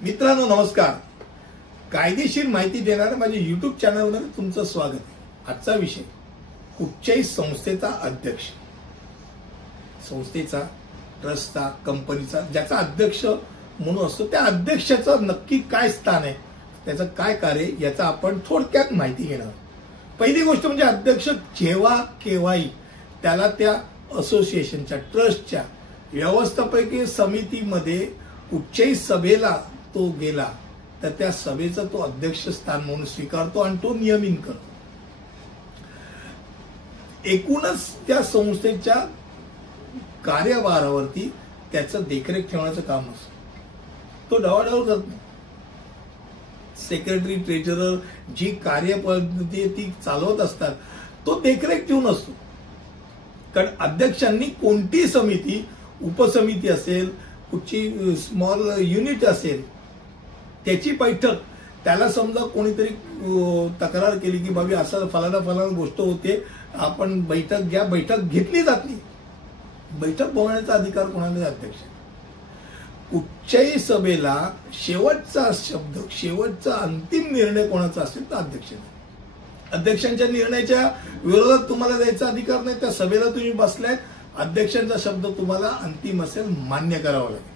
मित्रांनो नमस्कार. कायदेशीर माहिती देणाऱ्या माझ्या YouTube चॅनलवर तुमचं स्वागत आहे. आजचा विषय कुठच्याही संस्थेचा अध्यक्ष, संस्थेचा, ट्रस्टचा, कंपनीचा ज्याचा अध्यक्ष म्हणून असतो त्या अध्यक्षाचं नक्की काय स्थान आहे, त्याचं काय कार्य, याचा आपण थोडक्यात माहिती घेणार. पहिली गोष्ट म्हणजे अध्यक्ष जेव्हा केव्हाही त्याला त्या असोसिएशनच्या, ट्रस्टच्या, व्यवस्थापकीय समितीमध्ये कुठच्याही सभेला तो गेला तर त्या सभेचा तो अध्यक्ष स्थान म्हणून स्वीकारतो आणि तो नियमित करतो. एकूणच त्या संस्थेच्या कार्यभारावरती त्याचं देखरेख ठेवण्याचं काम असतं. तो ढवळाढवळ करत नाही. सेक्रेटरी, ट्रेजरर जी कार्यपद्धती ती चालवत असतात तो देखरेख ठेवून असतो. कारण अध्यक्षांनी कोणती समिती, उपसमिती असेल, कुठची स्मॉल युनिट असेल, त्याची बैठक, त्याला समजा कोणीतरी तक्रार केली की बाबी असं फलाना गोष्ट होते, आपण बैठक घ्या, बैठक घेतली जात नाही. बैठक बोलण्याचा अधिकार कोणाला? अध्यक्ष. कुठच्याही सभेला शेवटचा शब्द, शेवटचा अंतिम निर्णय कोणाचा असेल तर अध्यक्ष. अध्यक्षांच्या निर्णयाच्या विरोधात तुम्हाला द्यायचा अधिकार नाही. त्या सभेला तुम्ही बसलाय, अध्यक्षांचा शब्द तुम्हाला अंतिम असेल, मान्य करावा लागेल.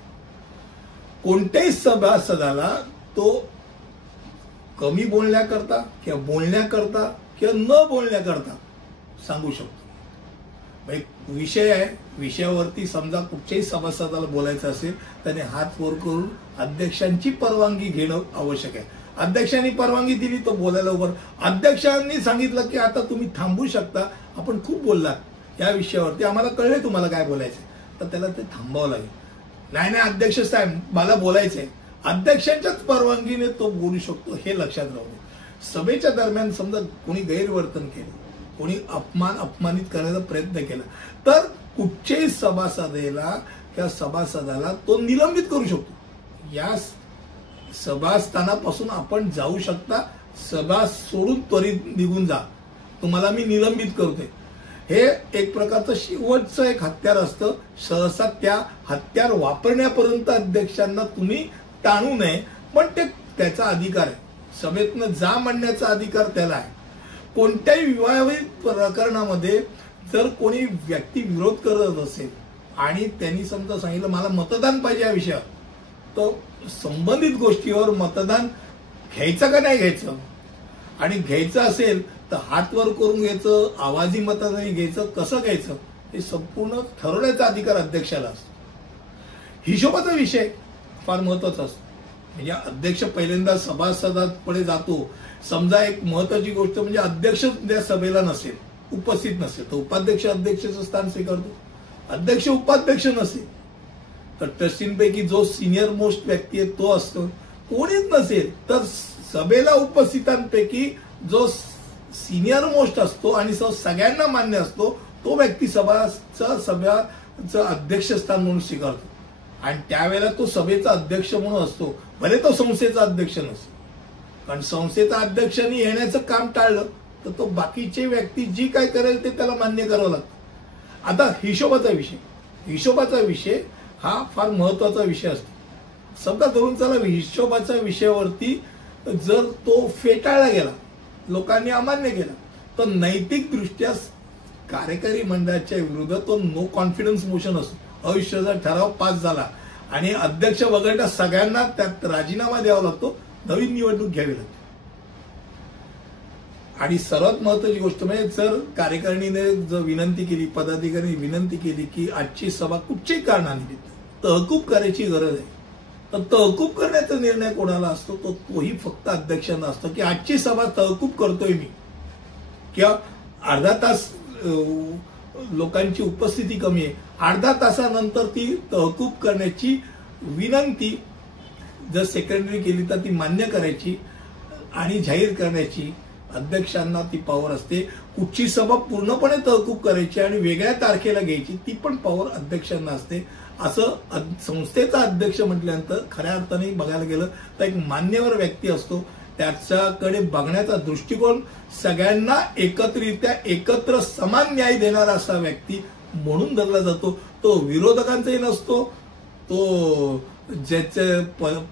कोणत्याही सभासदाला तो कमी बोलण्याकरता किंवा बोलण्याकरता किंवा न बोलण्याकरता सांगू शकतो. एक विषय आहे, विषयावरती समजा कुठच्याही सभासदाला बोलायचं असेल त्याने हात वर करून अध्यक्षांची परवानगी घेणं आवश्यक आहे. अध्यक्षांनी परवानगी दिली तो बोलायला उभं. अध्यक्षांनी सांगितलं की आता तुम्ही थांबू शकता, आपण खूप बोललात या विषयावरती, आम्हाला कळले तुम्हाला काय बोलायचं, तर त्याला ते थांबावं लागेल. नाही अध्यक्ष साहेब मला बोलायचंय, अध्यक्षांच्याच परवानगीने तो बोलू शकतो, हे लक्षात राहू दे. सभेच्या दरम्यान समजा कोणी गैरवर्तन केलं, कोणी अपमानित करण्याचा प्रयत्न केला तर कुठच्याही सभासदेला किंवा सभासदाला तो निलंबित करू शकतो. या सभास्थानापासून आपण जाऊ शकता, सभा सोडून त्वरित निघून जा, तुम्हाला मी निलंबित करतोय. हे एक प्रकारचं शेवटचं एक हत्यार असतं. सहसा त्या हत्यार वापरण्यापर्यंत अध्यक्षांना तुम्ही टाळू नये, पण ते त्याचा अधिकार आहे. सभेतनं जा म्हणण्याचा अधिकार त्याला आहे. कोणत्याही विवाहित प्रकरणामध्ये जर कोणी व्यक्ती विरोध करत असेल आणि त्यांनी समजा सांगितलं मला मतदान पाहिजे या विषयावर, तर संबंधित गोष्टीवर मतदान घ्यायचं का नाही घ्यायचं, आणि घ्यायचं असेल तर हात वर करून घ्यायचं, आवाजी मताने घ्यायचं, कसं घ्यायचं हे संपूर्ण ठरवण्याचा अधिकार अध्यक्षाला असतो. हिशोबाचा विषय फार महत्वाचा असतो. म्हणजे अध्यक्ष पहिल्यांदा सभासदांकडे जातो. समजा एक महत्वाची गोष्ट म्हणजे अध्यक्ष त्या सभेला नसेल, उपस्थित नसेल तर उपाध्यक्ष अध्यक्षाचं स्थान स्वीकारतो. अध्यक्ष उपाध्यक्ष नसेल तर ट्रस्टींपैकी जो सिनियर मोस्ट व्यक्ती आहे तो असतो. कोणीच नसेल तर सभेला उपस्थितांपैकी जो सिनियर मोस्ट असतो आणि सगळ्यांना मान्य असतो तो व्यक्ती सभेचं अध्यक्षस्थान म्हणून स्वीकारतो. आणि त्यावेळेला तो सभेचा अध्यक्ष म्हणून असतो, भले तो संस्थेचा अध्यक्ष नसतो. कारण संस्थेचा अध्यक्षांनी येण्याचं काम टाळलं तर तो बाकीचे व्यक्ती जी काय करेल ते त्याला मान्य करावं लागतं. आता हिशोबाचा विषय हा फार महत्वाचा विषय असतो. समजा धरून चला हिशोबाच्या विषयावरती जर तो फेटाळला गेला, लोकांनी अमान्य केला, तर नैतिक दृष्ट्या कार्यकारी मंडळाच्या विरोधात तो नो कॉन्फिडन्स मोशन असतो. अविश्वासाचा ठराव पास झाला आणि अध्यक्ष वगळता सगळ्यांना त्यात राजीनामा द्यावा लागतो, नवीन निवडणूक घ्यावी लागते. आणि सर्वात महत्वाची गोष्ट म्हणजे जर कार्यकारिणीने जर विनंती केली, पदाधिकाऱ्यांनी विनंती केली की आजची सभा कुठच्याही कारणानिमित्त तहकूब करायची गरज आहे, तर तहकूब करण्याचा निर्णय कोणाला असतो, तो तोही फक्त अध्यक्षांना असतो की आजची सभा तहकूब करतोय मी, किंवा अर्धा तास लोकांची उपस्थिती कमी आहे, अर्धा तासानंतर ती तहकूब करण्याची विनंती जर सेक्रेटरी केली तर ती मान्य करायची आणि जाहीर करण्याची अध्यक्षांना ती पॉवर असते. कुठची सभा पूर्णपणे तहकूब करायची आणि वेगळ्या तारखेला घ्यायची ती पण पॉवर अध्यक्षांना असते. असं संस्थेचा अध्यक्ष म्हटल्यानंतर खऱ्या अर्थाने बघायला गेलं तर एक मान्यवर व्यक्ती असतो. त्याच्याकडे बघण्याचा दृष्टिकोन सगळ्यांना एकत्र समान न्याय देणारा असा व्यक्ती म्हणून धरला जातो. तो विरोधकांचाही नसतो, तो ज्याचे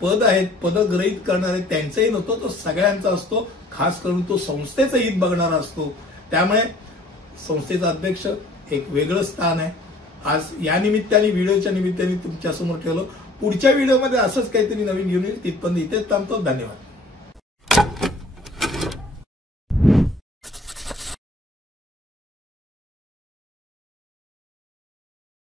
पद आहेत, पद ग्रहित करणारे त्यांचाही नसतो, तो सगळ्यांचा असतो. खास करून तो संस्थेचं हित बघणारा असतो. त्यामुळे संस्थेचा अध्यक्ष एक वेगळं स्थान आहे. आज या निमित्ताने, व्हिडिओच्या निमित्ताने तुमच्यासमोर ठेवलं. पुढच्या व्हिडिओमध्ये असंच काहीतरी नवीन घेऊन येईल. तिथपर्यंत इथेच थांबतो. धन्यवाद.